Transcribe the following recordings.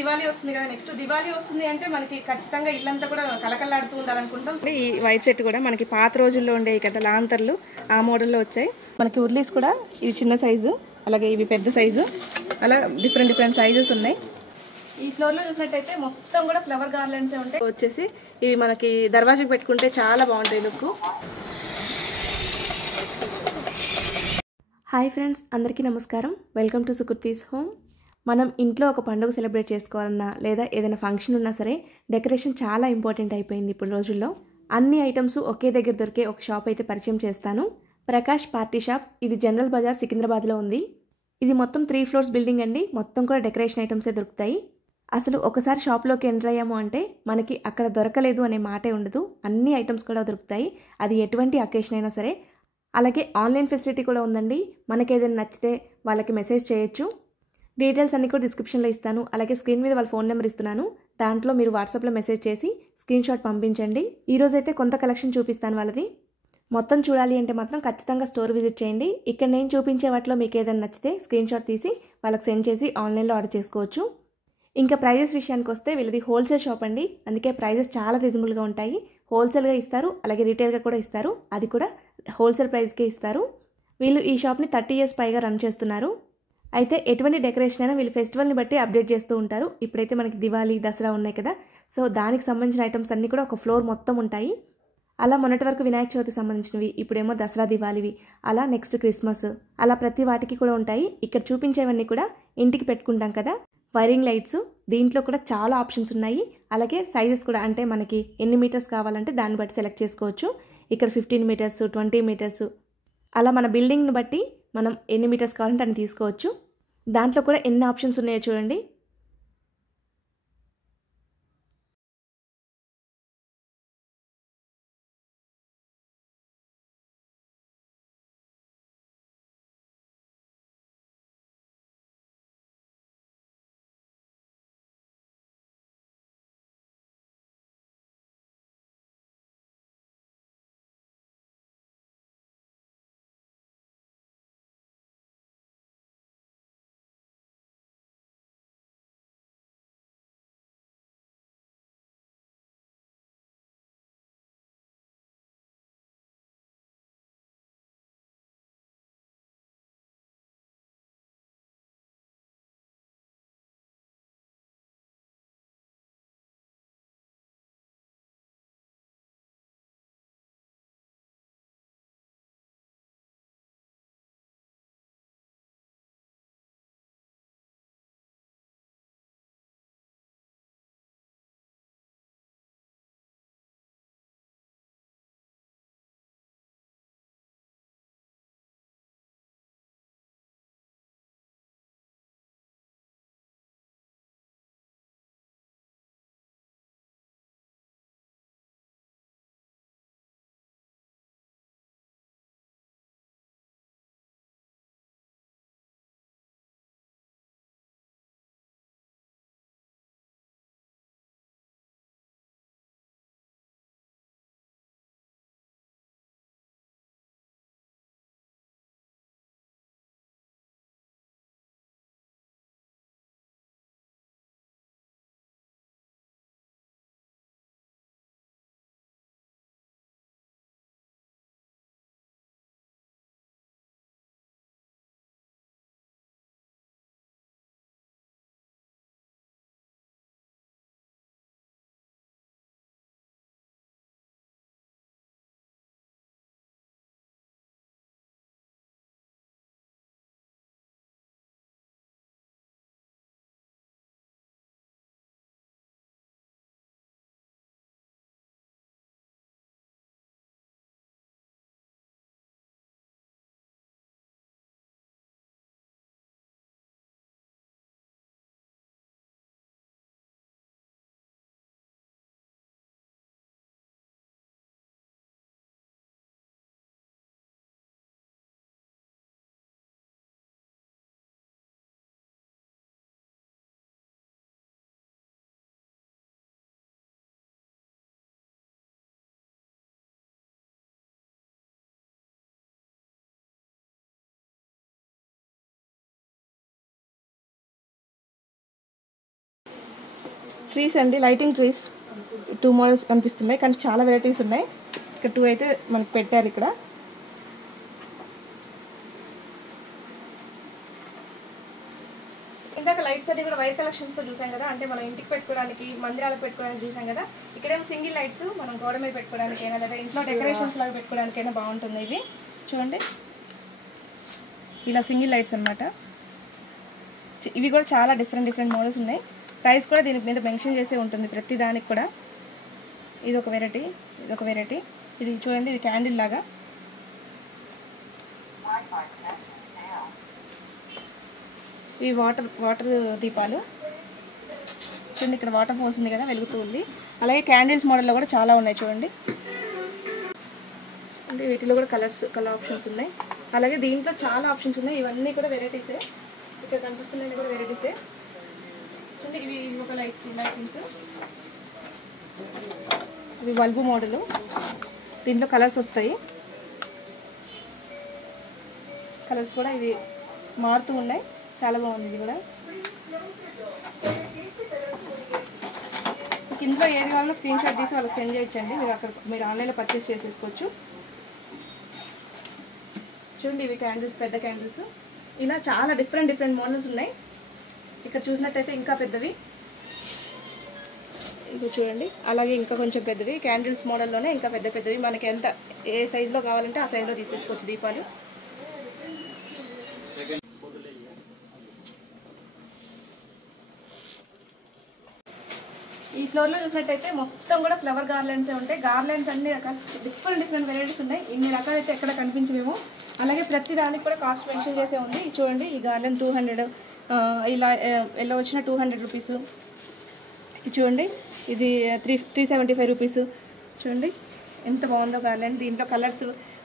దివాళీ వస్తుంది కదా, నెక్స్ట్ దివాళీ వస్తుంది అంటే మనకి ఖచ్చితంగా ఇల్లంతా కూడా కలకల్లాడుతూ ఉండాలనుకుంటాం. ఈ వైట్ సెట్ కూడా మనకి పాత రోజుల్లో ఉండేవి కదా లాంతర్లు, ఆ మోడల్లో వచ్చాయి. మనకి ఉర్లీస్ కూడా ఇది చిన్న సైజు, అలాగే ఇవి పెద్ద సైజు, అలా డిఫరెంట్ సైజెస్ ఉన్నాయి. ఈ ఫ్లోర్లో చూసినట్టయితే మొత్తం కూడా ఫ్లవర్ గార్లెండ్సే ఉంటాయి. వచ్చేసి ఇవి మనకి దర్వాజాకి పెట్టుకుంటే చాలా బాగుంటాయి లుక్. హాయ్ ఫ్రెండ్స్, అందరికీ నమస్కారం. Welcome to Sukriti's home. మనం ఇంట్లో ఒక పండుగ సెలబ్రేట్ చేసుకోవాలన్నా లేదా ఏదైనా ఫంక్షన్ ఉన్నా సరే డెకరేషన్ చాలా ఇంపార్టెంట్ అయిపోయింది ఇప్పుడు రోజుల్లో. అన్ని ఐటమ్స్ ఒకే దగ్గర దొరికే ఒక షాప్ అయితే పరిచయం చేస్తాను. Prakash party sharp. ఇది జనరల్ బజార్ సికింద్రాబాద్లో ఉంది. ఇది మొత్తం 3 ఫ్లోర్స్ బిల్డింగ్ అండి. మొత్తం కూడా డెకరేషన్ ఐటమ్సే దొరుకుతాయి. అసలు ఒకసారి షాప్లోకి ఎంటర్ అయ్యాము అంటే మనకి అక్కడ దొరకలేదు అనే మాటే ఉండదు. అన్ని ఐటమ్స్ కూడా దొరుకుతాయి, అది ఎటువంటి అకేషన్ అయినా సరే. అలాగే ఆన్లైన్ ఫెసిలిటీ కూడా ఉందండి. మనకి ఏదైనా నచ్చితే వాళ్ళకి మెసేజ్ చేయొచ్చు. డీటెయిల్స్ అన్ని కూడా డిస్క్రిప్షన్లో ఇస్తాను. అలాగే స్క్రీన్ మీద వాళ్ళ ఫోన్ నెంబర్ ఇస్తున్నాను. దాంట్లో మీరు వాట్సాప్లో మెసేజ్ చేసి స్క్రీన్ షాట్ పంపించండి. ఈరోజైతే కొంత కలెక్షన్ చూపిస్తాను వాళ్ళది. మొత్తం చూడాలి అంటే మాత్రం ఖచ్చితంగా స్టోర్ విజిట్ చేయండి. ఇక్కడ నేను చూపించే వాటిలో మీకు ఏదైనా నచ్చితే స్క్రీన్ షాట్ తీసి వాళ్ళకి సెండ్ చేసి ఆన్లైన్లో ఆర్డర్ చేసుకోవచ్చు. ఇంకా ప్రైజెస్ విషయానికి వస్తే వీళ్ళది హోల్సేల్ షాప్ అండి. అందుకే ప్రైజెస్ చాలా రీజనబుల్గా ఉంటాయి. హోల్సేల్గా ఇస్తారు, అలాగే రీటైల్గా కూడా ఇస్తారు. అది కూడా హోల్సేల్ ప్రైస్కే ఇస్తారు. వీళ్ళు ఈ షాప్ని 30 years పైగా రన్ చేస్తున్నారు. అయితే ఎటువంటి డెకరేషన్ అయినా వీళ్ళు ఫెస్టివల్ని బట్టి అప్డేట్ చేస్తూ ఉంటారు. ఇప్పుడైతే మనకి దివాళీ, దసరా ఉన్నాయి కదా, సో దానికి సంబంధించిన ఐటమ్స్ అన్నీ కూడా ఒక ఫ్లోర్ మొత్తం ఉంటాయి. అలా మొన్నటి వరకు వినాయక చవితికి సంబంధించినవి, ఇప్పుడేమో దసరా, దివాళీవి, అలా నెక్స్ట్ క్రిస్మస్, అలా ప్రతి వాటికి కూడా ఉంటాయి. ఇక్కడ చూపించేవన్నీ కూడా ఇంటికి పెట్టుకుంటాం కదా, వైరింగ్ లైట్స్. దీంట్లో కూడా చాలా ఆప్షన్స్ ఉన్నాయి. అలాగే సైజెస్ కూడా, అంటే మనకి ఎన్ని మీటర్స్ కావాలంటే దాన్ని బట్టి సెలెక్ట్ చేసుకోవచ్చు. ఇక్కడ 15 meters, 20 meters, అలా మన బిల్డింగ్ని బట్టి మనం ఎన్ని మీటర్స్ కావాలంటే అన్ని తీసుకోవచ్చు. దాంట్లో కూడా ఎన్ని ఆప్షన్స్ ఉన్నాయో చూడండి. ట్రీస్ అండి, లైటింగ్ ట్రీస్ 2 మోడల్స్ కనిపిస్తున్నాయి, కానీ చాలా వెరైటీస్ ఉన్నాయి. ఇక్కడ 2 అయితే మనకు పెట్టారు. ఇక్కడ ఇందాక లైట్స్ అన్ని కూడా వైర్ కలెక్షన్స్తో చూసాం కదా, అంటే మనం ఇంటికి పెట్టుకోవడానికి, మందిరాలకు పెట్టుకోవడానికి చూసాం కదా. ఇక్కడేమో సింగిల్ లైట్స్ మనం గోడ మీద పెట్టుకోవడానికైనా లేదా ఇంట్లో డెకరేషన్స్ లాగా పెట్టుకోవడానికైనా బాగుంటుంది. ఇవి చూడండి, ఇలా సింగిల్ లైట్స్ అన్నమాట. ఇవి కూడా చాలా డిఫరెంట్ మోడల్స్ ఉన్నాయి. ప్రైస్ కూడా దీని మీద మెన్షన్ చేసే ఉంటుంది ప్రతి దానికి కూడా. ఇది ఒక వెరైటీ, ఇది చూడండి, ఇది క్యాండిల్ లాగా. ఇవి వాటర్ దీపాలు చూడండి, ఇక్కడ వాటర్ పోస్తుంది కదా, వెలుగుతూ ఉంది. అలాగే క్యాండిల్స్ మోడల్లో కూడా చాలా ఉన్నాయి చూడండి. అంటే వీటిలో కూడా కలర్ ఆప్షన్స్ ఉన్నాయి. అలాగే దీంట్లో చాలా ఆప్షన్స్ ఉన్నాయి. ఇవన్నీ కూడా వెరైటీసే, ఇక్కడ కనిపిస్తున్నాయి కూడా వెరైటీసే చూడండి. ఇవి ఒక లైటింగ్స్, ఇవి బల్బు మోడలు. దీంట్లో కలర్స్ వస్తాయి, కలర్స్ కూడా ఇవి మారుతూ ఉన్నాయి. చాలా బాగుంది ఇది కూడా. ఇందులో ఏది కావాలో స్క్రీన్ షాట్ తీసి వాళ్ళకి సెండ్ చేయొచ్చండి. మీరు ఆన్లైన్లో పర్చేస్ చేసేసుకోవచ్చు. చూడండి, ఇవి క్యాండిల్స్, పెద్ద క్యాండిల్స్. ఇలా చాలా డిఫరెంట్ మోడల్స్ ఉన్నాయి. ఇక్కడ చూసినట్టయితే ఇంకా పెద్దవి ఇది చూడండి. అలాగే ఇంకా కొంచెం పెద్దవి క్యాండిల్స్ మోడల్లోనే ఇంకా పెద్దవి. మనకి ఎంత ఏ సైజులో కావాలంటే ఆ సైజులో తీసేసుకోవచ్చు దీపాలు. ఈ ఫ్లోర్లో చూసినట్టయితే మొత్తం కూడా ఫ్లవర్ గార్లెండ్సే ఉంటాయి. గార్లెండ్స్ అన్ని రకాల డిఫరెంట్ వెరైటీస్ ఉన్నాయి. ఇన్ని రకాలైతే ఎక్కడ కనిపించవేమో. అలాగే ప్రతి దానికి కూడా కాస్ట్ మెన్షన్ చేసే ఉంది. చూడండి, ఈ గార్లెండ్ 200, ఇలా ఎల్లో వచ్చిన 200 రూపీస్. చూడండి, ఇది 375 రూపీస్. చూడండి ఎంత బాగుందో గార్లెండ్. దీంట్లో కలర్స్,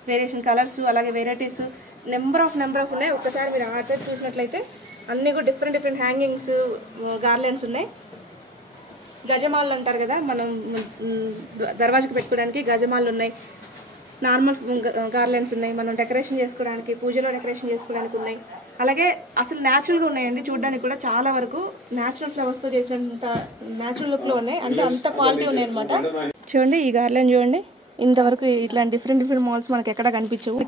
వేరియేషన్ కలర్స్, అలాగే వెరైటీస్ నెంబర్ ఆఫ్ ఉన్నాయి. ఒక్కసారి మీరు ఆర్డర్ చూసినట్లయితే అన్నీ కూడా డిఫరెంట్ హ్యాంగింగ్స్ గార్లెండ్స్ ఉన్నాయి. గజమాలు అంటారు కదా, మనం దర్వాజకి పెట్టుకోవడానికి గజమాలు ఉన్నాయి. నార్మల్ గార్లెండ్స్ ఉన్నాయి, మనం డెకరేషన్ చేసుకోవడానికి, పూజలో డెకరేషన్ చేసుకోవడానికి ఉన్నాయి. అలాగే అసలు న్యాచురల్గా ఉన్నాయండి, చూడడానికి కూడా చాలా వరకు న్యాచురల్ ఫ్లవర్స్తో చేసినంత న్యాచురల్ లుక్లో ఉన్నాయి. అంటే అంత క్వాలిటీ ఉన్నాయి అనమాట. చూడండి, ఈ గార్లెండ్ చూడండి, ఇంతవరకు ఇట్లాంటి డిఫరెంట్ మాల్స్ మనకి ఎక్కడ కనిపించవు.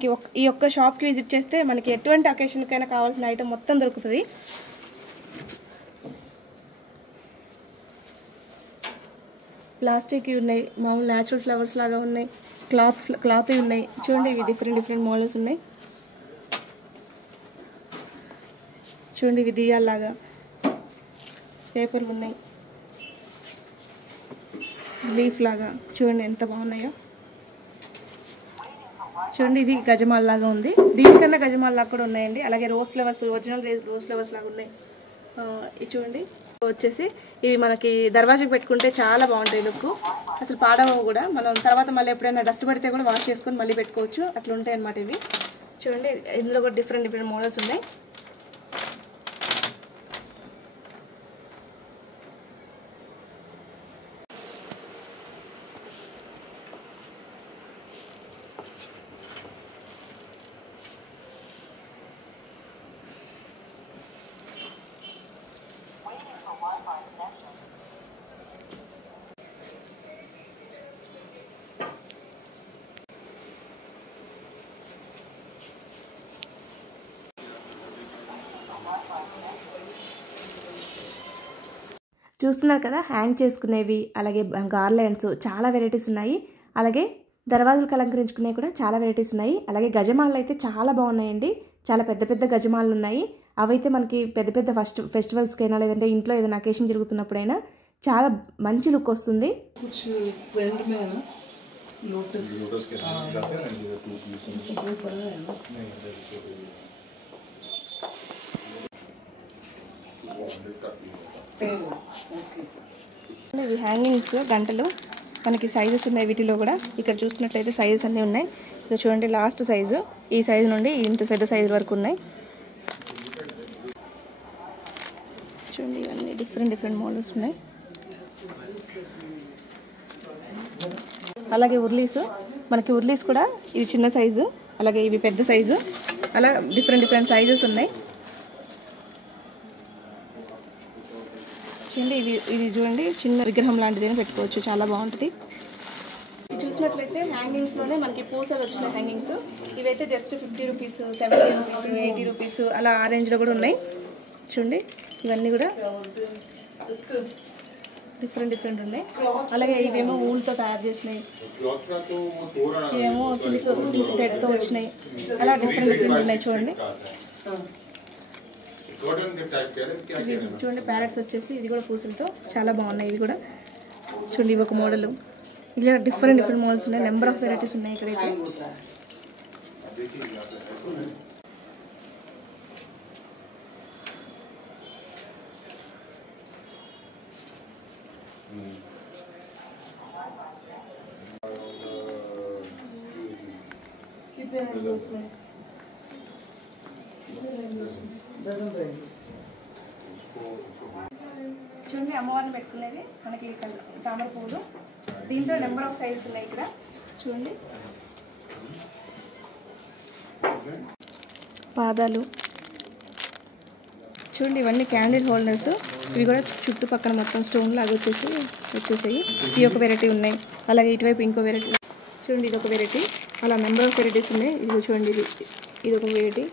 ఈ ఒక్క షాప్కి విజిట్ చేస్తే మనకి ఎటువంటి అకేషన్కైనా కావాల్సిన ఐటమ్ మొత్తం దొరుకుతుంది. ప్లాస్టిక్ ఉన్నాయి, మామూలు న్యాచురల్ ఫ్లవర్స్ లాగా ఉన్నాయి, క్లాత్ ఉన్నాయి. చూడండి, ఇవి డిఫరెంట్ మోడల్స్ ఉన్నాయి. చూడండి, ఇవి దియాల్లాగా పేపర్లు ఉన్నాయి, లీఫ్ లాగా. చూడండి ఎంత బాగున్నాయో. చూడండి, ఇది గజమాల్ లాగా ఉంది. దీనికన్నా గజమాల్ లాగా కూడా ఉన్నాయండి. అలాగే rose flowers, original rose flowers లాగా ఉన్నాయి. ఇది చూడండి, వచ్చేసి ఇవి మనకి దర్వాజకి పెట్టుకుంటే చాలా బాగుంటాయి లుక్. అసలు పాడవు కూడా. మనం తర్వాత మళ్ళీ ఎప్పుడైనా డస్ట్ పడితే కూడా వాష్ చేసుకొని మళ్ళీ పెట్టుకోవచ్చు. అట్లా ఉంటాయి అన్నమాట ఇవి. చూడండి, ఇందులో కూడా డిఫరెంట్ మోడల్స్ ఉన్నాయి. చూస్తున్నారు కదా, హ్యాంగ్ చేసుకునేవి, అలాగే గార్లెండ్స్ చాలా వెరైటీస్ ఉన్నాయి. అలాగే దర్వాజాలకు అలంకరించుకునేవి కూడా చాలా వెరైటీస్ ఉన్నాయి. అలాగే గజమాలు అయితే చాలా బాగున్నాయండి. చాలా పెద్ద గజమాలు ఉన్నాయి. అవైతే మనకి పెద్ద ఫెస్టివల్స్కైనా లేదంటే ఇంట్లో ఏదైనా అకేషన్ జరుగుతున్నప్పుడైనా చాలా మంచి లుక్ వస్తుంది. ఇవి హ్యాంగింగ్స్ గంటలు మనకి సైజెస్ ఉన్నాయి వీటిలో కూడా. ఇక్కడ చూసినట్లయితే సైజెస్ అన్నీ ఉన్నాయి. ఇది చూడండి, లాస్ట్ సైజు, ఈ సైజు నుండి ఇంత పెద్ద సైజు వరకు ఉన్నాయి. చూడండి, ఇవన్నీ డిఫరెంట్ మోడల్స్ ఉన్నాయి. అలాగే ఉర్లీస్, మనకి ఉర్లీస్ కూడా ఇది చిన్న సైజు, అలాగే ఇవి పెద్ద సైజు, అలా డిఫరెంట్ సైజెస్ ఉన్నాయి. చూడండి ఇది చూడండి, చిన్న విగ్రహం లాంటిది పెట్టుకోవచ్చు, చాలా బాగుంటుంది. ఇది చూసినట్లయితే హ్యాంగింగ్స్లోనే మనకి పూసలు వచ్చిన హ్యాంగింగ్స్, ఇవైతే జస్ట్ 50 రూపీస్, 70 రూపీస్, 80 రూపీస్ అలా ఆ రేంజ్లో కూడా ఉన్నాయి. చూడండి ఇవన్నీ కూడా డిఫరెంట్ ఉన్నాయి. అలాగే ఇవేమో ఊళ్ళతో తయారు చేసినాయి, ఇవేమో సిల్క్ థ్రెడ్తో వచ్చినాయి, అలా డిఫరెంట్ ఉన్నాయి. చూడండి ఇవి చూడండి ప్యారెట్స్ వచ్చేసి ఇది కూడా పూసలతో చాలా బాగున్నాయి. ఇవి కూడా చూడండి, ఇవి ఒక మోడల్, ఇలా డిఫరెంట్ మోడల్స్ ఉన్నాయి. నెంబర్ ఆఫ్ వెరైటీస్ ఉన్నాయి ఇక్కడైతే. చూడండి అమ్మవారిని పెట్టుకునేది మనకి తామర పువ్వులు, దీంట్లో నెంబర్ ఆఫ్ సైజెస్ ఉన్నాయి ఇక్కడ. చూడండి పాదాలు, చూడండి ఇవన్నీ క్యాండిల్ హోల్డర్స్, ఇవి కూడా చుట్టుపక్కల మొత్తం స్టోన్ లాగా వచ్చేసాయి. ఈ ఒక వెరైటీ ఉన్నాయి. అలాగే ఇటువైపు ఇంకో వెరైటీ చూడండి, ఇది ఒక వెరైటీ. అలా నెంబర్ ఆఫ్ వెరైటీస్ ఉన్నాయి. ఇది చూడండి, ఇది ఒక వెరైటీ.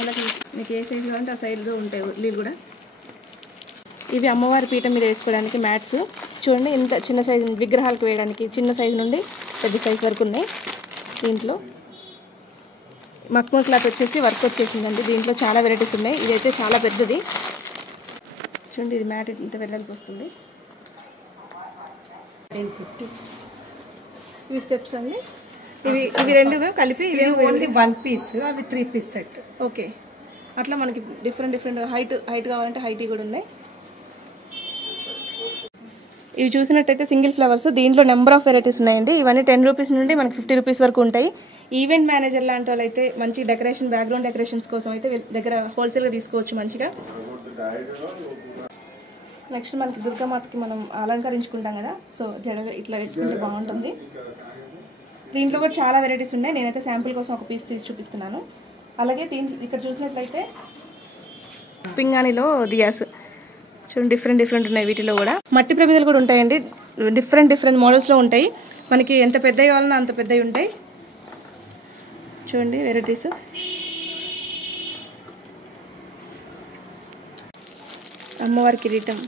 అలాగే మీకు ఏ సైజు కావాలంటే ఆ సైజులో ఉంటాయి ఉల్లీలు కూడా. ఇవి అమ్మవారి పీఠం మీద వేసుకోవడానికి మ్యాట్స్. చూడండి ఇంత చిన్న సైజు విగ్రహాలకు వేయడానికి, చిన్న సైజు నుండి పెద్ద సైజు వరకు ఉన్నాయి. దీంట్లో మక్మల్ క్లాత్ వచ్చేసి వర్క్ వచ్చేసిందండి. దీంట్లో చాలా వెరైటీస్ ఉన్నాయి. ఇదైతే చాలా పెద్దది. చూడండి ఇది మ్యాట్ ఇంత వెళ్ళడానికి వస్తుంది. 1050. ఇవి స్టెప్స్ అండి. ఇవి రెండు కలిపి ఇది ఓన్లీ 1 పీస్, అవి 3 పీస్ సెట్. ఓకే, అట్లా మనకి డిఫరెంట్ హైట్ కావాలంటే హైట్ కూడా ఉన్నాయి. ఇవి చూసినట్టయితే సింగిల్ ఫ్లవర్స్, దీంట్లో నెంబర్ ఆఫ్ వెరైటీస్ ఉన్నాయండి. ఇవన్నీ 10 రూపీస్ నుండి మనకి 50 రూపీస్ వరకు ఉంటాయి. ఈవెంట్ మేనేజర్ లాంటి వాళ్ళు అయితే మంచి డెకరేషన్, బ్యాక్గ్రౌండ్ డెకరేషన్స్ కోసం అయితే దగ్గర హోల్సేల్గా తీసుకోవచ్చు మంచిగా. నెక్స్ట్ మనకి దుర్గామాతకి మనం అలంకరించుకుంటాం కదా, సో జడలు ఇట్లా పెట్టుకుంటే బాగుంటుంది. దీంట్లో కూడా చాలా వెరైటీస్ ఉన్నాయి. నేనైతే శాంపుల్ కోసం ఒక పీస్ తీసి చూపిస్తున్నాను. అలాగే ఇక్కడ చూసినట్లయితే పింగాణిలో దియాస్ చూడండి, డిఫరెంట్ ఉన్నాయి. వీటిలో కూడా మట్టి ప్రమిదలు కూడా ఉంటాయండి. డిఫరెంట్ మోడల్స్లో ఉంటాయి. మనకి ఎంత పెద్దవి కావాలన్నా అంత పెద్దవి ఉంటాయి. చూడండి వెరైటీస్. అమ్మవారి కిరీటం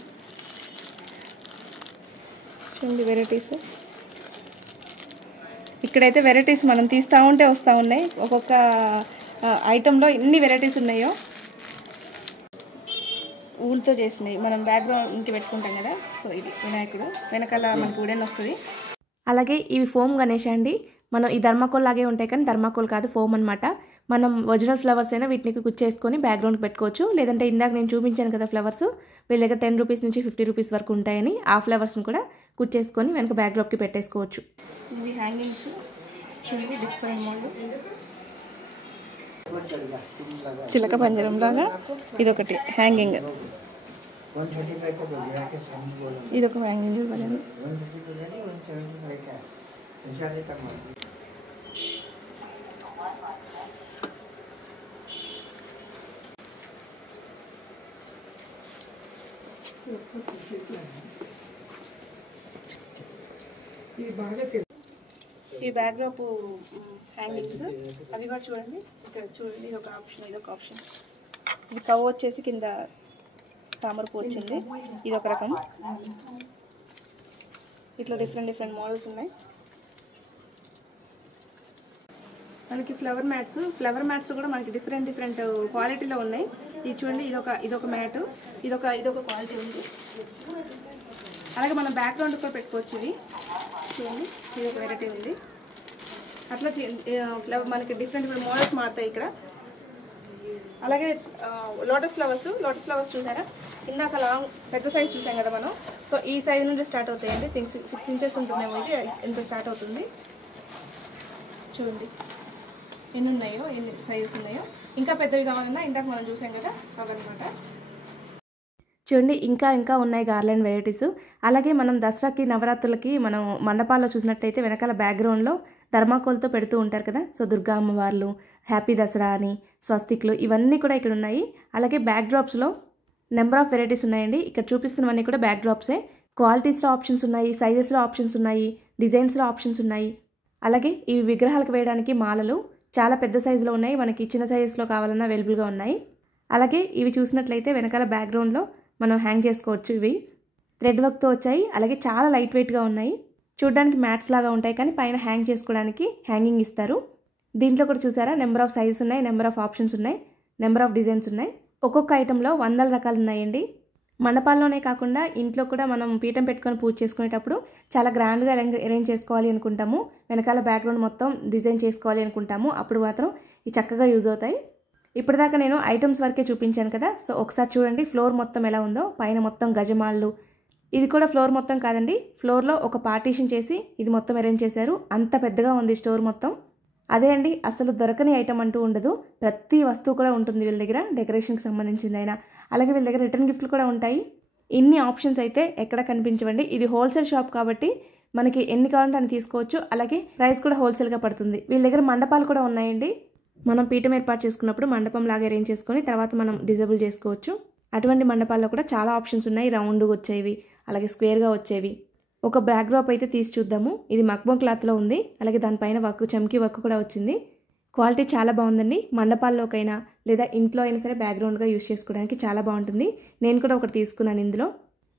చూడండి, వెరైటీస్. ఇక్కడైతే వెరైటీస్ మనం తీస్తూ ఉంటే వస్తూ ఉన్నాయి. ఒక్కొక్క ఐటెంలో ఎన్ని వెరైటీస్ ఉన్నాయో. ఊళ్ళతో చేసినాయి, మనం బ్యాక్గ్రౌండ్కి పెట్టుకుంటాం కదా. సో ఇది వినాయకుడు, వెనకాల మనకి వుడెన్ వస్తుంది. అలాగే ఇవి ఫోమ్ గణేష్ అండి. మనం ఈ ధర్మాకోల్ లాగే ఉంటాయి కానీ ధర్మాకోల్ కాదు, ఫోమ్ అనమాట. మనం ఒరిజినల్ ఫ్లవర్స్ అయినా వీటిని కుచ్చేసుకొని బ్యాక్గ్రౌండ్కి పెట్టుకోవచ్చు. లేదంటే ఇందాక నేను చూపించాను కదా ఫ్లవర్స్, వీళ్ళ దగ్గర 10 రూపీస్ నుంచి 50 రూపీస్ వరకు ఉంటాయని ఆ ఫ్లవర్స్ని కూడా కుచ్చేసుకొని వెనక బ్యాక్డ్రాప్కి పెట్టేసుకోవచ్చు. ఇవి హ్యాంగింగ్స్ చూడండి, డిఫరెంట్ మోడల్. చిలక పంజరం లాగా ఇదొకటి హ్యాంగింగ్, ఇదొక హ్యాంగింగ్. ఈ బ్యాక్డ్రాప్ హ్యాంగింగ్స్ అవి కూడా చూడండి. ఇక్కడ చూడండి, ఇది ఒక ఆప్షన్, ఇది ఒక ఆప్షన్. ఇది కవ్ వచ్చేసి కింద తామరపు వచ్చింది, ఇది ఒక రకం. ఇట్లా డిఫరెంట్ మోడల్స్ ఉన్నాయి. మనకి ఫ్లవర్ మ్యాట్స్ కూడా మనకి డిఫరెంట్ క్వాలిటీలో ఉన్నాయి. ఇది చూడండి, ఇదొక మ్యాట్, ఇదొక క్వాలిటీ ఉంది. అలాగే మనం బ్యాక్గ్రౌండ్ కూడా పెట్టుకోవచ్చు. ఇవి చూడండి, ఇది ఒక వెరైటీ ఉంది. అట్లా మనకి డిఫరెంట్ మోడల్స్ మారుతాయి ఇక్కడ. అలాగే లోటస్ ఫ్లవర్స్ చూసారా, ఇందాక లాంగ్ పెద్ద సైజ్ చూసాం కదా మనం. సో ఈ సైజ్ నుండి స్టార్ట్ అవుతాయండి. 6 ఇంచెస్ ఉంటుందేమో, ఇది ఎంత స్టార్ట్ అవుతుంది. చూడండి ఎన్ని ఉన్నాయో, ఎన్ని సైజెస్ ఉన్నాయో. ఇంకా పెద్దవి కావాలన్నా ఇందాక మనం చూసాం కదా అవన్నమాట. చూడండి ఇంకా ఉన్నాయి గార్లెండ్ వెరైటీస్. అలాగే మనం దసరాకి, నవరాత్రులకి మనం మండపాల్లో చూసినట్టయితే వెనకాల బ్యాక్గ్రౌండ్లో ధర్మాకోల్తో పెడుతూ ఉంటారు కదా. సో దుర్గా అమ్మవార్లు, హ్యాపీ దసరా అని, స్వస్తిక్లు, ఇవన్నీ కూడా ఇక్కడ ఉన్నాయి. అలాగే బ్యాక్డ్రాప్స్లో నెంబర్ ఆఫ్ వెరైటీస్ ఉన్నాయండి. ఇక్కడ చూపిస్తున్నవన్నీ కూడా బ్యాక్ డ్రాప్సే. క్వాలిటీస్లో ఆప్షన్స్ ఉన్నాయి, సైజెస్లో ఆప్షన్స్ ఉన్నాయి, డిజైన్స్లో ఆప్షన్స్ ఉన్నాయి. అలాగే ఇవి విగ్రహాలకు వేయడానికి మాలలు చాలా పెద్ద సైజులో ఉన్నాయి, మనకి చిన్న సైజెస్లో కావాలన్నా అవైలబుల్గా ఉన్నాయి. అలాగే ఇవి చూసినట్లయితే వెనకాల బ్యాక్గ్రౌండ్లో మనం హ్యాంగ్ చేసుకోవచ్చు. ఇవి థ్రెడ్ వర్క్తో వచ్చాయి, అలాగే చాలా లైట్ వెయిట్గా ఉన్నాయి. చూడడానికి మ్యాట్స్ లాగా ఉంటాయి, కానీ పైన హ్యాంగ్ చేసుకోవడానికి హ్యాంగింగ్ ఇస్తారు. దీంట్లో కూడా చూసారా నెంబర్ ఆఫ్ సైజెస్ ఉన్నాయి, నెంబర్ ఆఫ్ ఆప్షన్స్ ఉన్నాయి, నెంబర్ ఆఫ్ డిజైన్స్ ఉన్నాయి. ఒక్కొక్క ఐటెంలో వందల రకాలు ఉన్నాయండి. మండపాల్లోనే కాకుండా ఇంట్లో కూడా మనం పీఠం పెట్టుకొని పూజ చేసుకునేటప్పుడు చాలా గ్రాండ్గా అరేంజ్ చేసుకోవాలి అనుకుంటాము, వెనకాల బ్యాక్గ్రౌండ్ మొత్తం డిజైన్ చేసుకోవాలి అనుకుంటాము, అప్పుడు మాత్రం ఇవి చక్కగా యూజ్ అవుతాయి. ఇప్పటిదాకా నేను ఐటమ్స్ వరకే చూపించాను కదా, సో ఒకసారి చూడండి ఫ్లోర్ మొత్తం ఎలా ఉందో. పైన మొత్తం గజమాళ్ళు, ఇది కూడా ఫ్లోర్ మొత్తం కాదండి, ఫ్లోర్లో ఒక పార్టీషన్ చేసి ఇది మొత్తం అరేంజ్ చేశారు. అంత పెద్దగా ఉంది స్టోర్ మొత్తం. అదే అండి, అసలు దొరకని ఐటమ్ అంటూ ఉండదు, ప్రతి వస్తువు కూడా ఉంటుంది వీళ్ళ దగ్గర, డెకరేషన్కి సంబంధించింది అయినా. అలాగే వీళ్ళ దగ్గర రిటర్న్ గిఫ్ట్లు కూడా ఉంటాయి. ఇన్ని ఆప్షన్స్ అయితే ఎక్కడ కనిపించవండి. ఇది హోల్సేల్ షాప్ కాబట్టి మనకి ఎన్ని కావాలంటే అని తీసుకోవచ్చు. అలాగే ప్రైస్ కూడా హోల్సేల్గా పడుతుంది. వీళ్ళ దగ్గర మండపాలు కూడా ఉన్నాయండి. మనం పీఠం ఏర్పాటు చేసుకున్నప్పుడు మండపం లాగా అరేంజ్ చేసుకొని తర్వాత మనం డిజేబుల్ చేసుకోవచ్చు. అటువంటి మండపాల్లో కూడా చాలా ఆప్షన్స్ ఉన్నాయి. రౌండ్గా వచ్చేవి, అలాగే స్క్వేర్గా వచ్చేవి. ఒక బ్యాక్ డ్రాప్ అయితే తీసి చూద్దాము. ఇది మక్బోన్ క్లాత్లో ఉంది, అలాగే దానిపైన వర్క్, చమ్కీ వర్క్ కూడా వచ్చింది. క్వాలిటీ చాలా బాగుందండి. మండపాల్లోకైనా లేదా ఇంట్లో అయినా సరే బ్యాక్గ్రౌండ్గా యూజ్ చేసుకోవడానికి చాలా బాగుంటుంది. నేను కూడా ఒకటి తీసుకున్నాను ఇందులో.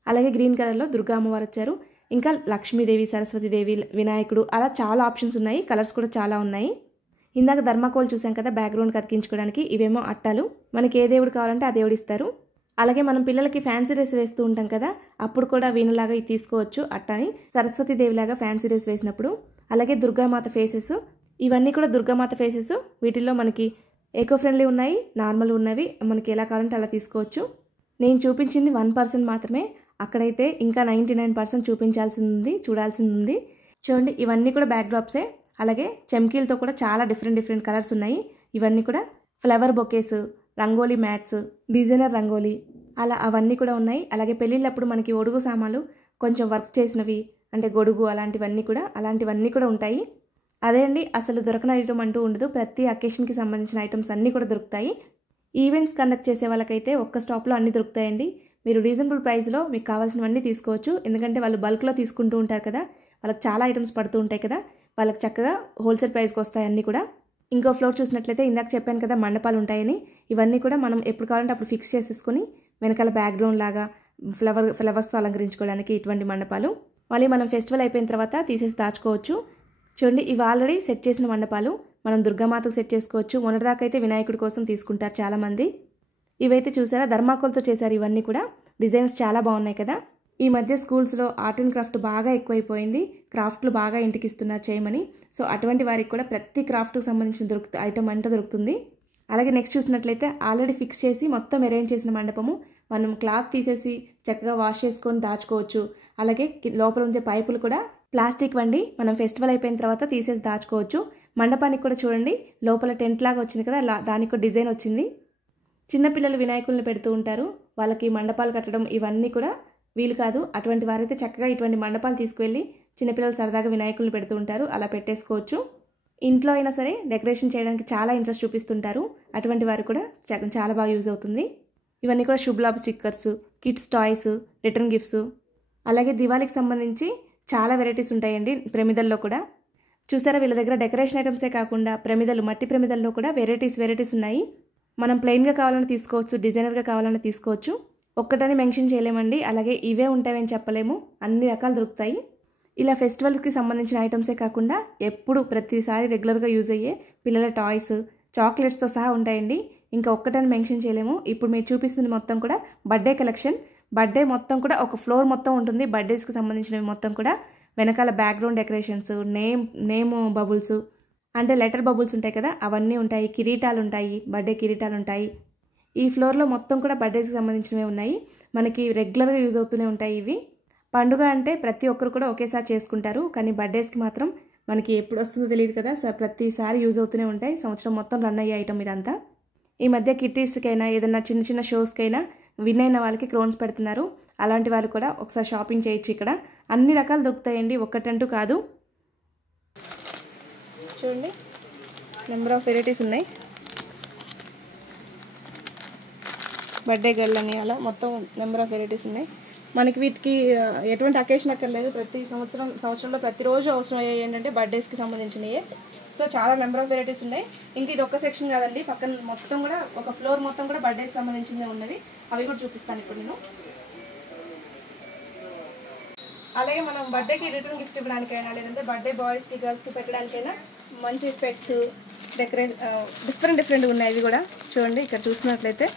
అలాగే గ్రీన్ కలర్లో దుర్గా అమ్మవారు వచ్చారు, ఇంకా లక్ష్మీదేవి, సరస్వతీదేవి, వినాయకుడు, అలా చాలా ఆప్షన్స్ ఉన్నాయి. కలర్స్ కూడా చాలా ఉన్నాయి. ఇందాక ధర్మాకోల్ చూసాం కదా బ్యాక్గ్రౌండ్కి అతికించుకోవడానికి, ఇవేమో అట్టాలు. మనకి ఏ దేవుడు కావాలంటే ఆ దేవుడు ఇస్తారు. అలాగే మనం పిల్లలకి ఫ్యాన్సీ డ్రెస్ వేస్తూ ఉంటాం కదా, అప్పుడు కూడా వీణలాగా ఇది తీసుకోవచ్చు అట్టాని, సరస్వతీదేవిలాగా ఫ్యాన్సీ డ్రెస్ వేసినప్పుడు. అలాగే దుర్గామాత ఫేసెస్, ఇవన్నీ కూడా దుర్గామాత ఫేసెస్. వీటిల్లో మనకి ఎకో ఫ్రెండ్లీ ఉన్నాయి, నార్మల్ ఉన్నవి, మనకి ఎలా కావాలంటే అలా తీసుకోవచ్చు. నేను చూపించింది 1% మాత్రమే, అక్కడైతే ఇంకా 99% చూపించాల్సింది ఉంది, చూడాల్సింది ఉంది. చూడండి ఇవన్నీ కూడా బ్యాక్ డ్రాప్సే. అలాగే చమ్కీలతో కూడా చాలా డిఫరెంట్ కలర్స్ ఉన్నాయి. ఇవన్నీ కూడా flower bouquets, rangoli mats, designer rangoli, అలా అవన్నీ కూడా ఉన్నాయి. అలాగే పెళ్ళిళ్ళప్పుడు మనకి ఒడుగు సామాన్లు కొంచెం వర్క్ చేసినవి అంటే గొడుగు అలాంటివన్నీ కూడా ఉంటాయి. అదే అండి, అసలు దొరకని ఐటమ్ అంటూ ఉండదు. ప్రతి అకేషన్కి సంబంధించిన ఐటమ్స్ అన్నీ కూడా దొరుకుతాయి. ఈవెంట్స్ కండక్ట్ చేసే వాళ్ళకైతే ఒక్క స్టాప్లో అన్నీ దొరుకుతాయండి. మీరు రీజనబుల్ ప్రైస్లో మీకు కావాల్సినవన్నీ తీసుకోవచ్చు. ఎందుకంటే వాళ్ళు బల్క్లో తీసుకుంటూ ఉంటారు కదా, వాళ్ళకి చాలా ఐటమ్స్ పడుతూ ఉంటాయి కదా, వాళ్ళకి చక్కగా హోల్సేల్ ప్రైస్కి వస్తాయి అన్నీ కూడా. ఇంకో ఫ్లోర్ చూసినట్లయితే ఇందాక చెప్పాను కదా మండపాలు ఉంటాయని, ఇవన్నీ కూడా మనం ఎప్పుడు కావాలంటే అప్పుడు ఫిక్స్ చేసేసుకుని వెనకాల బ్యాక్గ్రౌండ్ లాగా ఫ్లవర్స్తో అలంకరించుకోవడానికి ఇటువంటి మండపాలు. మళ్ళీ మనం ఫెస్టివల్ అయిపోయిన తర్వాత తీసేసి దాచుకోవచ్చు. చూడండి ఇవి ఆల్రెడీ సెట్ చేసిన మండపాలు, మనం దుర్గామాతకు సెట్ చేసుకోవచ్చు. మొన్నటిదాకా అయితే వినాయకుడి కోసం తీసుకుంటారు చాలామంది. ఇవైతే చూసారా ధర్మాకోల్తో చేశారు. ఇవన్నీ కూడా డిజైన్స్ చాలా బాగున్నాయి కదా. ఈ మధ్య స్కూల్స్లో ఆర్ట్ అండ్ క్రాఫ్ట్ బాగా ఎక్కువైపోయింది, క్రాఫ్ట్లు బాగా ఇంటికి ఇస్తున్నారు చేయమని. సో అటువంటి వారికి కూడా ప్రతి క్రాఫ్ట్కి సంబంధించిన ఐటమ్ అంతా దొరుకుతుంది. అలాగే నెక్స్ట్ చూసినట్లయితే ఆల్రెడీ ఫిక్స్ చేసి మొత్తం అరేంజ్ చేసిన మండపము, మనం క్లాత్ తీసేసి చక్కగా వాష్ చేసుకొని దాచుకోవచ్చు. అలాగే లోపల ఉంచే పైపులు కూడా ప్లాస్టిక్ వండి మనం ఫెస్టివల్ అయిపోయిన తర్వాత తీసేసి దాచుకోవచ్చు. మండపానికి కూడా చూడండి లోపల టెంట్ లాగా వచ్చింది కదా, దానికి కూడా డిజైన్ వచ్చింది. చిన్నపిల్లలు వినాయకులను పెడుతూ ఉంటారు, వాళ్ళకి మండపాలు కట్టడం ఇవన్నీ కూడా వీలు కాదు. అటువంటి వారైతే చక్కగా ఇటువంటి మండపాలు తీసుకువెళ్ళి చిన్నపిల్లలు సరదాగా వినాయకులను పెడుతూ ఉంటారు, అలా పెట్టేసుకోవచ్చు. ఇంట్లో అయినా సరే డెకరేషన్ చేయడానికి చాలా ఇంట్రెస్ట్ చూపిస్తుంటారు, అటువంటి వారు కూడా చాలా బాగా యూజ్ అవుతుంది. ఇవన్నీ కూడా Shubh Labh stickers, kids toys, return gifts, అలాగే దివాళీకి సంబంధించి చాలా వెరైటీస్ ఉంటాయండి. ప్రమిదల్లో కూడా చూసారా, వీళ్ళ దగ్గర డెకరేషన్ ఐటమ్సే కాకుండా ప్రమిదలు, మట్టి ప్రమిదల్లో కూడా వెరైటీస్ ఉన్నాయి. మనం ప్లెయిన్గా కావాలని తీసుకోవచ్చు, డిజైనర్గా కావాలని తీసుకోవచ్చు. ఒక్కటని మెన్షన్ చేయలేమండి, అలాగే ఇవే ఉంటాయని చెప్పలేము, అన్ని రకాలు దొరుకుతాయి. ఇలా ఫెస్టివల్కి సంబంధించిన ఐటమ్సే కాకుండా ఎప్పుడు ప్రతిసారి రెగ్యులర్గా యూజ్ అయ్యే పిల్లల టాయ్స్, చాక్లెట్స్తో సహా ఉంటాయండి. ఇంకా ఒక్కటని మెన్షన్ చేయలేము. ఇప్పుడు మీరు చూపిస్తుంది మొత్తం కూడా బర్త్డే కలెక్షన్. బర్త్డే మొత్తం కూడా ఒక ఫ్లోర్ మొత్తం ఉంటుంది, బర్త్డేస్కి సంబంధించినవి మొత్తం కూడా. వెనకాల బ్యాక్గ్రౌండ్ డెకరేషన్స్, నేమ్ బబుల్స్ అంటే లెటర్ బబుల్స్ ఉంటాయి కదా, అవన్నీ ఉంటాయి. కిరీటాలు ఉంటాయి, బర్త్డే కిరీటాలు ఉంటాయి. ఈ ఫ్లోర్లో మొత్తం కూడా బర్త్డేస్కి సంబంధించినవి ఉన్నాయి, మనకి రెగ్యులర్గా యూజ్ అవుతూనే ఉంటాయి. ఇవి పండుగ అంటే ప్రతి ఒక్కరు కూడా ఒకేసారి చేసుకుంటారు, కానీ బర్త్డేస్కి మాత్రం మనకి ఎప్పుడు వస్తుందో తెలియదు కదా, ప్రతిసారి యూజ్ అవుతూనే ఉంటాయి. సంవత్సరం మొత్తం రన్ అయ్యే ఐటమ్ ఇదంతా. ఈ మధ్య కిట్టీస్కైనా ఏదైనా చిన్న షోస్కైనా విన్ అయిన వాళ్ళకి క్రోన్స్ పెడుతున్నారు. అలాంటి వాళ్ళు కూడా ఒకసారి షాపింగ్ చేయొచ్చు. ఇక్కడ అన్ని రకాలు దొరుకుతాయండి, ఒక్కటంటూ కాదు. చూడండి నెంబర్ ఆఫ్ వెరైటీస్ ఉన్నాయి. బర్త్డే గర్ల్ అని అలా మొత్తం నెంబర్ ఆఫ్ వెరైటీస్ ఉన్నాయి. మనకి వీటికి ఎటువంటి అకేషన్ అక్కర్లేదు. ప్రతి సంవత్సరంలో ప్రతిరోజు అవసరం అయ్యాయి ఏంటంటే బర్త్డేస్కి సంబంధించినవి. సో చాలా నెంబర్ ఆఫ్ వెరైటీస్ ఉన్నాయి. ఇంక ఇది ఒక్క సెక్షన్ కాదండి, పక్కన మొత్తం కూడా ఒక ఫ్లోర్ మొత్తం కూడా బర్త్డేకి సంబంధించినవి ఉన్నవి. అవి కూడా చూపిస్తాను ఇప్పుడు నేను. అలాగే మనం బర్త్డేకి రిటర్న్ గిఫ్ట్ ఇవ్వడానికైనా లేదంటే బర్త్డే బాయ్స్కి గర్ల్స్కి పెట్టడానికైనా మంచి స్పెట్స్ డిఫరెంట్ ఉన్నాయి. ఇవి కూడా చూడండి, ఇక్కడ చూస్తున్నట్లయితే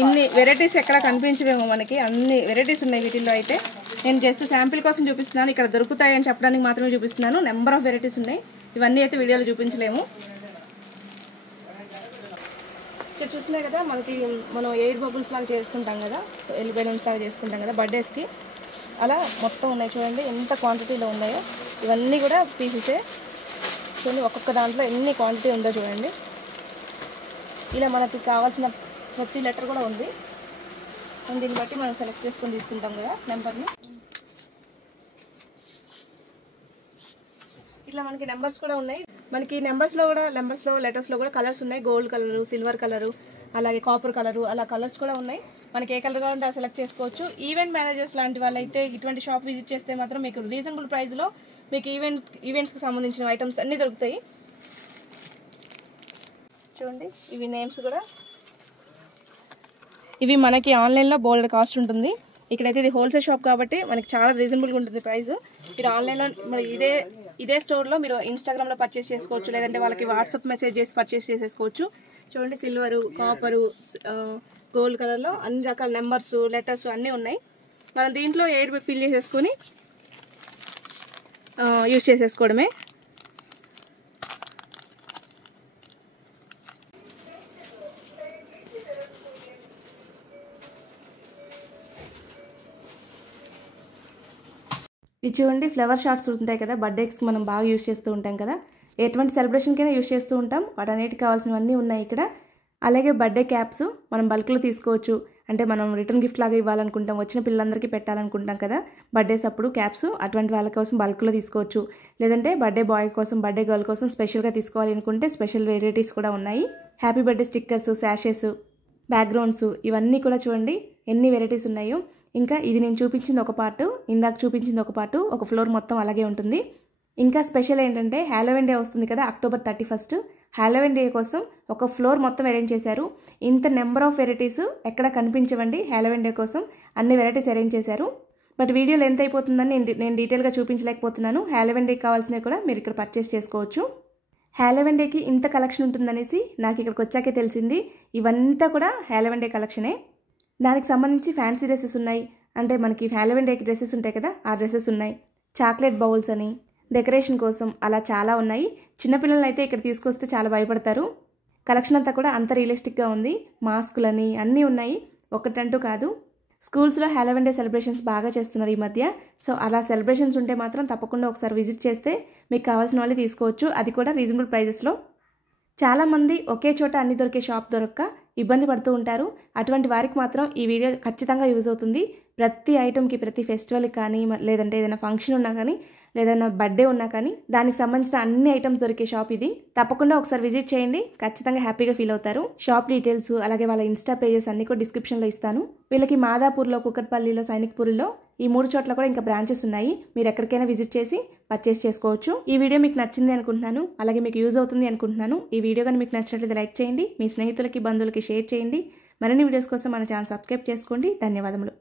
ఇన్ని వెరైటీస్ ఎక్కడ కనిపించవేమో మనకి, అన్ని వెరైటీస్ ఉన్నాయి వీటిల్లో. అయితే నేను జస్ట్ శాంపిల్ కోసం చూపిస్తున్నాను, ఇక్కడ దొరుకుతాయని చెప్పడానికి మాత్రమే చూపిస్తున్నాను. నెంబర్ ఆఫ్ వెరైటీస్ ఉన్నాయి, ఇవన్నీ అయితే వీడియోలో చూపించలేము. ఇక్కడ చూసినా కదా మనకి మనం ఎయిర్ బబుల్స్ లాగా చేసుకుంటాం కదా, ఎల్ బెలూన్స్ లాగా చేసుకుంటాం కదా బర్త్డేస్కి, అలా మొత్తం ఉన్నాయి. చూడండి ఎంత క్వాంటిటీలో ఉన్నాయో. ఇవన్నీ కూడా పీసెసే. చూడండి ఒక్కొక్క దాంట్లో ఎన్ని క్వాంటిటీ ఉందో చూడండి. ఇలా మనకి కావాల్సిన ప్రతి లెటర్ కూడా ఉంది. దీన్ని బట్టి మనం సెలెక్ట్ చేసుకొని తీసుకుంటాం కదా నెంబర్ని. ఇట్లా మనకి నెంబర్స్ కూడా ఉన్నాయి. మనకి నెంబర్స్లో లెటర్స్లో కూడా కలర్స్ ఉన్నాయి. గోల్డ్ కలరు, సిల్వర్ కలరు, అలాగే కాపర్ కలరు, అలా కలర్స్ కూడా ఉన్నాయి. మనకి ఏ కలర్ కావాలంటే సెలెక్ట్ చేసుకోవచ్చు. ఈవెంట్ మేనేజర్స్ లాంటి వాళ్ళైతే ఇటువంటి షాప్ విజిట్ చేస్తే మాత్రం మీకు రీజనబుల్ ప్రైస్లో మీకు ఈవెంట్స్కి సంబంధించిన ఐటమ్స్ అన్నీ దొరుకుతాయి. చూడండి ఇవి నేమ్స్ కూడా. ఇవి మనకి ఆన్లైన్లో బోల్డ్ కాస్ట్ ఉంటుంది. ఇక్కడైతే ఇది హోల్సేల్ షాప్ కాబట్టి మనకి చాలా రీజనబుల్గా ఉంటుంది ప్రైస్. మీరు ఆన్లైన్లో మరి ఇదే స్టోర్లో మీరు ఇన్స్టాగ్రామ్లో పర్చేస్ చేసుకోవచ్చు, లేదంటే వాళ్ళకి వాట్సాప్ మెసేజ్ చేసి పర్చేస్ చేసేసుకోవచ్చు. చూడండి సిల్వరు, కాపరు, గోల్డ్ కలర్లో అన్ని రకాల నెంబర్స్, లెటర్స్ అన్నీ ఉన్నాయి. మనం దీంట్లో ఎయిర్ ఫిల్ చేసేసుకొని యూజ్ చేసేసుకోవడమే. ఇది చూడండి ఫ్లవర్ షార్ట్స్ ఉంటాయి కదా, బర్త్డేకి మనం బాగా యూజ్ చేస్తూ ఉంటాం కదా, ఎటువంటి సెలబ్రేషన్కైనా యూజ్ చేస్తూ ఉంటాం. వాటన్నిటికి కావాల్సినవన్నీ ఉన్నాయి ఇక్కడ. అలాగే బర్త్డే క్యాప్స్ మనం బల్క్లో తీసుకోవచ్చు. అంటే మనం రిటర్న్ గిఫ్ట్ లాగా ఇవ్వాలనుకుంటాం, వచ్చిన పిల్లలందరికీ పెట్టాలనుకుంటాం కదా బర్త్డేస్ అప్పుడు క్యాప్స్, అటువంటి వాళ్ళ కోసం బల్క్లో తీసుకోవచ్చు. లేదంటే బర్త్డే బాయ్ కోసం, బర్త్డే గర్ల్ కోసం స్పెషల్గా తీసుకోవాలి అనుకుంటే స్పెషల్ వెరైటీస్ కూడా ఉన్నాయి. హ్యాపీ బర్త్డే స్టిక్కర్స్, శాషెస్, బ్యాక్గ్రౌండ్స్, ఇవన్నీ కూడా చూడండి ఎన్ని వెరైటీస్ ఉన్నాయో. ఇంకా ఇది నేను చూపించింది ఒక పార్ట్, ఇందాక చూపించింది ఒక పార్ట్, ఒక ఫ్లోర్ మొత్తం అలాగే ఉంటుంది. ఇంకా స్పెషల్ ఏంటంటే హాలోవీన్ డే వస్తుంది కదా, October 31. హాలోవీన్ డే కోసం ఒక ఫ్లోర్ మొత్తం అరేంజ్ చేశారు. ఇంత నెంబర్ ఆఫ్ వెరైటీస్ ఎక్కడ కనిపించవండి. హాలోవీన్ డే కోసం అన్ని వెరైటీస్ అరేంజ్ చేశారు. బట్ వీడియోలో ఎంత అయిపోతుందని నేను డీటెయిల్గా చూపించలేకపోతున్నాను. హాలోవీన్ డేకి కావాల్సినవి కూడా మీరు ఇక్కడ పర్చేస్ చేసుకోవచ్చు. హాలోవీన్ డేకి ఇంత కలెక్షన్ ఉంటుందనేసి నాకు ఇక్కడికి వచ్చాకే తెలిసింది. ఇవంతా కూడా హాలోవీన్ డే కలెక్షనే. దానికి సంబంధించి ఫ్యాన్సీ డ్రెస్సెస్ ఉన్నాయి. అంటే మనకి హాలోవీన్ డేకి డ్రెస్సెస్ ఉంటాయి కదా, ఆ డ్రెస్సెస్ ఉన్నాయి. చాక్లెట్ బౌల్స్ అని, డెకరేషన్ కోసం అలా చాలా ఉన్నాయి. చిన్నపిల్లలు అయితే ఇక్కడ తీసుకొస్తే చాలా భయపడతారు. కలెక్షన్ అంతా కూడా అంత రియలిస్టిక్గా ఉంది. మాస్కులని అన్నీ ఉన్నాయి, ఒకటంటూ కాదు. స్కూల్స్లో హాలోవీన్ డే సెలబ్రేషన్స్ బాగా చేస్తున్నారు ఈ మధ్య. సో అలా సెలబ్రేషన్స్ ఉంటే మాత్రం తప్పకుండా ఒకసారి విజిట్ చేస్తే మీకు కావాల్సిన వాళ్ళే తీసుకోవచ్చు, అది కూడా రీజనబుల్ ప్రైజెస్లో. చాలామంది ఒకే చోట అన్ని దొరికే షాప్ దొరక్క ఇబ్బంది పడుతూ ఉంటారు. అటువంటి వారికి మాత్రం ఈ వీడియో ఖచ్చితంగా యూజ్ అవుతుంది. ప్రతి ఐటెంకి, ప్రతి ఫెస్టివల్కి కానీ, లేదంటే ఏదైనా ఫంక్షన్ ఉన్నా కానీ, లేదన్నా బర్త్డే ఉన్నా కానీ దానికి సంబంధించిన అన్ని ఐటమ్స్ దొరికే షాప్ ఇది. తప్పకుండా ఒకసారి విజిట్ చేయండి, ఖచ్చితంగా హ్యాపీగా ఫీల్ అవుతారు. షాప్ డీటెయిల్స్ అలాగే వాళ్ళ ఇన్స్టా పేజెస్ అన్ని కూడా డిస్క్రిప్షన్లో ఇస్తాను. వీళ్ళకి మాదాపూర్లో, కుకట్పల్లిలో, సైనిక్పూర్లో ఈ 3 చోట్ల కూడా ఇంకా బ్రాంచెస్ ఉన్నాయి. మీరు ఎక్కడికైనా విజిట్ చేసి పర్చేస్ చేసుకోవచ్చు. ఈ వీడియో మీకు నచ్చింది అనుకుంటున్నాను, అలాగే మీకు యూజ్ అవుతుంది అనుకుంటున్నాను. ఈ వీడియో కానీ మీకు నచ్చినట్లయితే లైక్ చేయండి, మీ స్నేహితులకి, బంధువులకి షేర్ చేయండి. మరిన్ని వీడియోస్ కోసం మన ఛానల్ సబ్స్క్రైబ్ చేసుకోండి. ధన్యవాదములు.